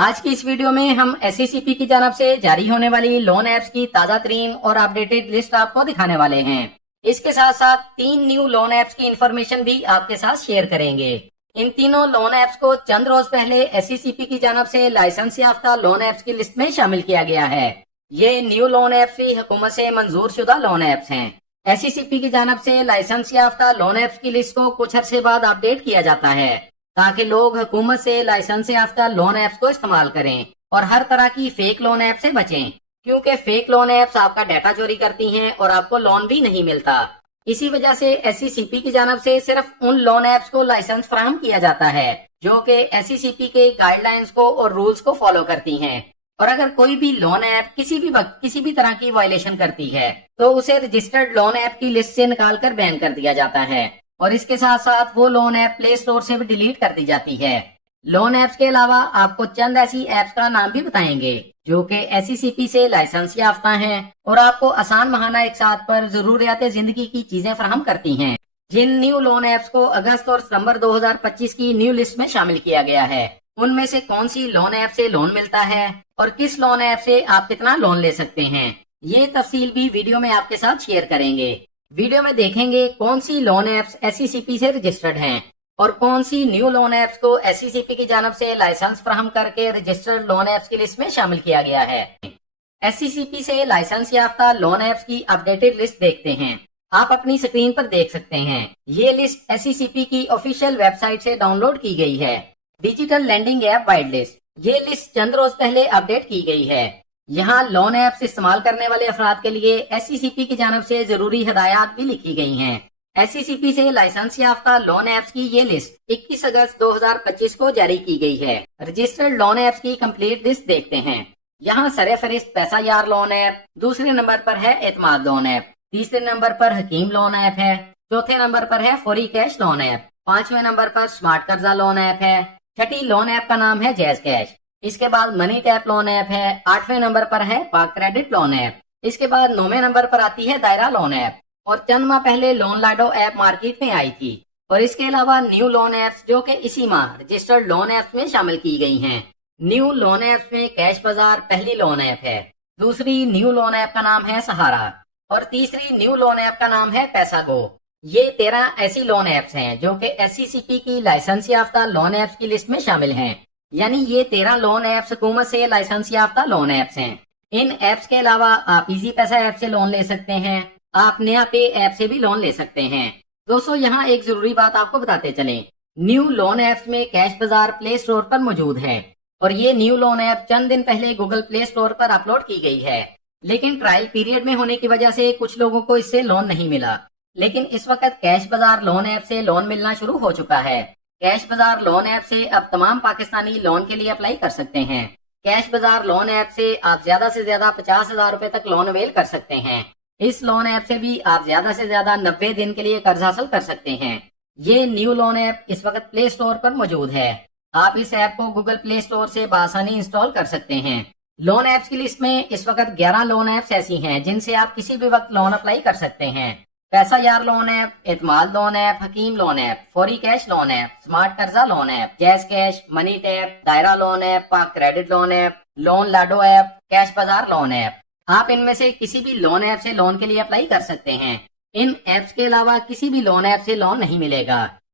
आज की इस वीडियो में हम SECP की जानब से जारी होने वाली लोन ऐप्स की ताजा तरीन और अपडेटेड लिस्ट आपको दिखाने वाले हैं। इसके साथ साथ 3 न्यू लोन ऐप्स की इंफॉर्मेशन भी आपके साथ शेयर करेंगे। इन तीनों लोन ऐप्स को चंद रोज पहले SECP की जानब से लाइसेंस याफ्ता लोन ऐप्स की लिस्ट में शामिल किया गया है। ये न्यू लोन ऐप्स भी हुकूमत से मंजूर शुदा लोन ऐप्स हैं। SECP की जानब से लाइसेंस याफ्ता लोन ऐप्स की लिस्ट को कुछ अरसे बाद अपडेट किया जाता है ताकि लोग हुकूमत से लाइसेंस याफ्ता लोन ऐप्स को इस्तेमाल करें और हर तरह की फेक लोन ऐप से बचें, क्योंकि फेक लोन ऐप्स आपका डाटा चोरी करती हैं और आपको लोन भी नहीं मिलता। इसी वजह से SECP की जानब से सिर्फ उन लोन ऐप्स को लाइसेंस फराहम किया जाता है जो कि SECP के गाइडलाइंस को और रूल्स को फॉलो करती हैं। और अगर कोई भी लोन ऐप किसी भी वक्त किसी भी तरह की वायलेशन करती है तो उसे रजिस्टर्ड लोन ऐप की लिस्ट से निकाल कर बैन कर दिया जाता है और इसके साथ साथ वो लोन ऐप प्ले स्टोर से भी डिलीट कर दी जाती है। लोन ऐप्स के अलावा आपको चंद ऐसी ऐप्स का नाम भी बताएंगे जो कि SECP से लाइसेंस याफ्ता हैं और आपको आसान महाना एक साथ पर जरूरियात जिंदगी की चीजें फराहम करती हैं। जिन न्यू लोन ऐप्स को अगस्त और सितंबर 2025 की न्यू लिस्ट में शामिल किया गया है, उनमें से कौन सी लोन ऐप से लोन मिलता है और किस लोन ऐप से आप कितना लोन ले सकते हैं, ये तफसील भी वीडियो में आपके साथ शेयर करेंगे। वीडियो में देखेंगे कौन सी लोन ऐप्स SECP से रजिस्टर्ड हैं और कौन सी न्यू लोन ऐप्स को SECP की जानब से लाइसेंस फराहम करके रजिस्टर्ड लोन ऐप्स की लिस्ट में शामिल किया गया है। SECP से लाइसेंस याफ्ता लोन ऐप्स की अपडेटेड लिस्ट देखते हैं। आप अपनी स्क्रीन पर देख सकते हैं। ये लिस्ट SECP की ऑफिशियल वेबसाइट से डाउनलोड की गई है। Digital lending app wide list, ये लिस्ट चंद रोज पहले अपडेट की गई है। यहाँ लोन ऐप्स इस्तेमाल करने वाले अफराद के लिए SECP की जानब से जरूरी हिदायत भी लिखी गई हैं। SECP से लाइसेंस याफ्ता लोन ऐप्स की ये लिस्ट 21 अगस्त 2025 को जारी की गई है। रजिस्टर्ड लोन ऐप्स की कंप्लीट लिस्ट देखते हैं। यहाँ सरे फहरिस्त पैसा यार लोन ऐप, दूसरे नंबर पर है एतमाद लोन ऐप, तीसरे नंबर पर हकीम लोन ऐप है, चौथे नंबर पर है फौरी कैश लोन ऐप, पांचवें नंबर पर स्मार्ट कर्जा लोन ऐप है, छठी लोन ऐप का नाम है जैज कैश, इसके बाद मनी टैप लोन ऐप है, 8वें नंबर पर है पाक क्रेडिट लोन ऐप, इसके बाद 9वें नंबर पर आती है दायरा लोन ऐप और चंद माह पहले लोन लाडो ऐप मार्केट में आई थी। और इसके अलावा न्यू लोन ऐप्स जो कि इसी माह रजिस्टर्ड लोन ऐप्स में शामिल की गई हैं। न्यू लोन ऐप्स में कैश बाजार पहली लोन ऐप है, दूसरी न्यू लोन ऐप का नाम है सहारा और तीसरी न्यू लोन ऐप का नाम है पैसा गो। ये 13 ऐसी लोन ऐप्स हैं जो कि SECP की लाइसेंस याफ्ता लोन ऐप्स की लिस्ट में शामिल हैं। यानी ये 13 लोन ऐप्स हुकूमत से लाइसेंस याफ्ता लोन ऐप्स हैं। इन ऐप्स के अलावा आप इजी पैसा ऐप से लोन ले सकते हैं, आप नया पे ऐप से भी लोन ले सकते हैं। दोस्तों, यहाँ एक जरूरी बात आपको बताते चलें, न्यू लोन ऐप्स में कैश बाजार प्ले स्टोर पर मौजूद है और ये न्यू लोन ऐप चंद दिन पहले गूगल प्ले स्टोर पर अपलोड की गई है, लेकिन ट्रायल पीरियड में होने की वजह से कुछ लोगों को इससे लोन नहीं मिला। लेकिन इस वक्त कैश बाजार लोन ऐप से लोन मिलना शुरू हो चुका है। कैश बाजार लोन ऐप से अब तमाम पाकिस्तानी लोन के लिए अप्लाई कर सकते हैं। कैश बाजार लोन ऐप से आप ज्यादा से ज्यादा 50,000 रुपए तक लोन अवेल कर सकते हैं। इस लोन ऐप से भी आप ज्यादा से ज्यादा 90 दिन के लिए कर्ज हासिल कर सकते हैं। ये न्यू लोन ऐप इस वक्त प्ले स्टोर पर मौजूद है। आप इस ऐप को गूगल प्ले स्टोर से बासानी इंस्टॉल कर सकते हैं। लोन ऐप्स की लिस्ट में इस वक्त 11 लोन ऐप्स ऐसी हैं जिनसे आप किसी भी वक्त लोन अप्लाई कर सकते हैं। पैसा यार लोन ऐप, एतमाद लोन ऐप, हकीम लोन ऐप, फौरी कैश लोन ऐप, स्मार्ट कर्जा loan app, jazz cash, money tap, दायरा लोन ऐप, पाक क्रेडिट लोन ऐप, लोन लाडो ऐप, कैश बाजार लोन ऐप। आप इनमें से किसी भी लोन ऐप से लोन के लिए अप्लाई कर सकते हैं। इन ऐप्स के अलावा किसी भी लोन ऐप से लोन नहीं मिलेगा।